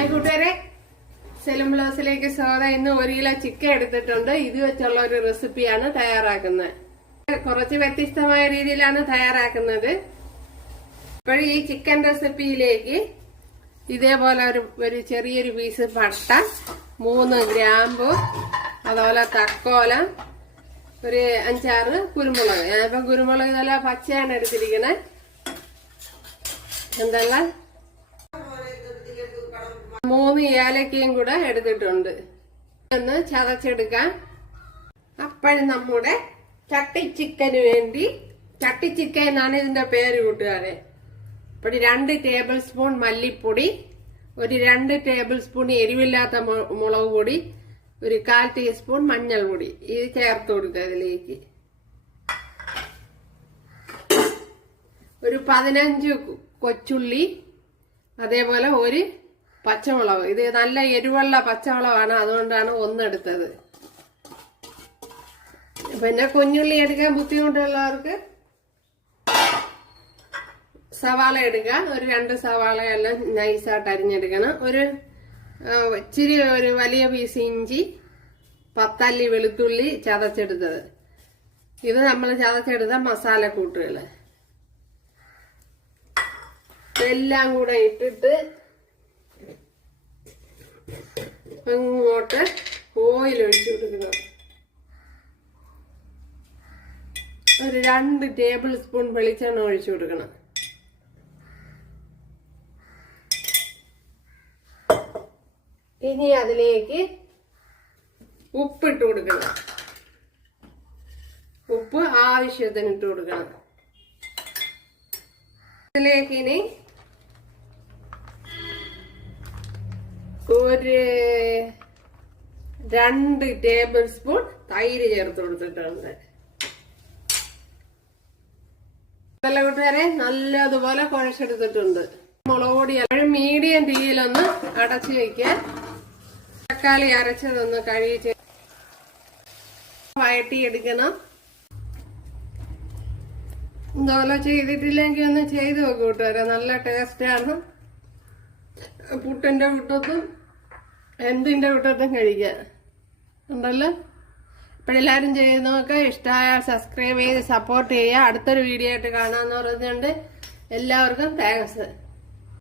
Hi കൂട്ടുകാരെ, സെലിം ബ്ലോസിലേക്ക് സ്വാഗതം. ഇന്ന് 1 കിലോ ചിക്കൻ എടുത്തിട്ടുണ്ട്. ഇത് വെച്ചുള്ള ഒരു റെസിപ്പിയാണ് തയ്യാറാക്കുന്നത്. കുറച്ച് വ്യത്യസ്തമായ രീതിയിലാണ് തയ്യാറാക്കുന്നത്. ഇപ്പോൾ ഈ ചിക്കൻ റെസിപ്പിയിലേക്ക് ഇതേപോലെ ഒരു ചെറിയൊരു പീസ് പട്ട, 3 ഗ്രാമ്പു, അതുപോലെ തക്കോലം, ഒരു 5-6 കുരുമുളക്. ഞാനിപ്പം കുരുമുളക് നല്ല പച്ചയാണ് എടുത്തിരിക്കുന്നത്. എന്തെല്ലാം 3 ഏലക്കയും കൂടെ എടുത്തിട്ടുണ്ട്. ഒന്ന് ചതച്ചെടുക്കാം. അപ്പോഴും നമ്മുടെ ചട്ടി ചിക്കന് വേണ്ടി, ചട്ടി ചിക്കൻ എന്നാണ് ഇതിന്റെ പേര് കൂട്ടുകാരെ. അപ്പോൾ 2 ടേബിൾ സ്പൂൺ മല്ലിപ്പൊടി, ഒരു 2 ടേബിൾ സ്പൂൺ എരിവില്ലാത്ത മുളക് പൊടി, ഒരു 1/4 ടീസ്പൂൺ മഞ്ഞൾ പൊടി ഇത് ചേർത്ത് കൊടുക്കുക. അതിലേക്ക് ഒരു 15 കൊച്ചുള്ളി, അതേപോലെ ഒരു പച്ചമുളക്. ഇത് നല്ല എരിവുള്ള പച്ചമുളകാണ്, അതുകൊണ്ടാണ് 1 എടുത്തത്. പിന്നെ കുഞ്ഞുള്ളി എടുക്കാൻ ബുദ്ധിമുട്ടുള്ളവർക്ക് സവാള എടുക്കുക. ഒരു 2 സവാളയെല്ലാം നൈസായിട്ട് അരിഞ്ഞെടുക്കണം. ഇച്ചിരി ഒരു വലിയ പീസ് ഇഞ്ചി, 10 അല്ലി വെളുത്തുള്ളി ചതച്ചെടുത്തത്. ഇത് നമ്മൾ ചതച്ചെടുത്ത മസാല കൂട്ടുകള് എല്ലാം കൂടെ ഇട്ടിട്ട് അങ്ങോട്ട് ഓയിൽ ഒഴിച്ചു കൊടുക്കണം. ഒരു 2 ടേബിൾ സ്പൂൺ വെളിച്ചെണ്ണ ഒഴിച്ചു കൊടുക്കണം. ഇനി അതിലേക്ക് ഉപ്പിട്ട് കൊടുക്കണം. ഉപ്പ് ആവശ്യത്തിന് ഇട്ട് കൊടുക്കണം. ഇതിലേക്ക് ഇനി ഒരു 2 ടേബിൾ സ്പൂൺ തൈര് ചേർത്ത് കൊടുത്തിട്ടുണ്ട്. ഇതെല്ലാം കൂട്ടുകാരെ നല്ലതുപോലെ കുഴച്ചെടുത്തിട്ടുണ്ട്. മുളക് പൊടി മീഡിയം തീയിലൊന്ന് അടച്ചു വയ്ക്കാൻ. തക്കാളി അരച്ചതൊന്ന് കഴുകി വഴട്ടിയെടുക്കണം. ഇതുപോലെ ചെയ്തിട്ടില്ലെങ്കിൽ ഒന്ന് ചെയ്ത് നോക്കും കൂട്ടുകാരെ, നല്ല ടേസ്റ്റാണ്. പുട്ടിന്റെ കൂട്ടത്തും എന്തിന്റെ കൂട്ടത്തും കഴിക്കാൻ ഉണ്ടല്ലോ. ഇപ്പോഴെല്ലാരും ചെയ്ത് നോക്കുക. ഇഷ്ടമായാൽ സബ്സ്ക്രൈബ് ചെയ്ത് സപ്പോർട്ട് ചെയ്യുക. അടുത്തൊരു വീഡിയോ ആയിട്ട് കാണാമെന്ന് പറഞ്ഞുകൊണ്ട് എല്ലാവർക്കും താങ്ക്സ്.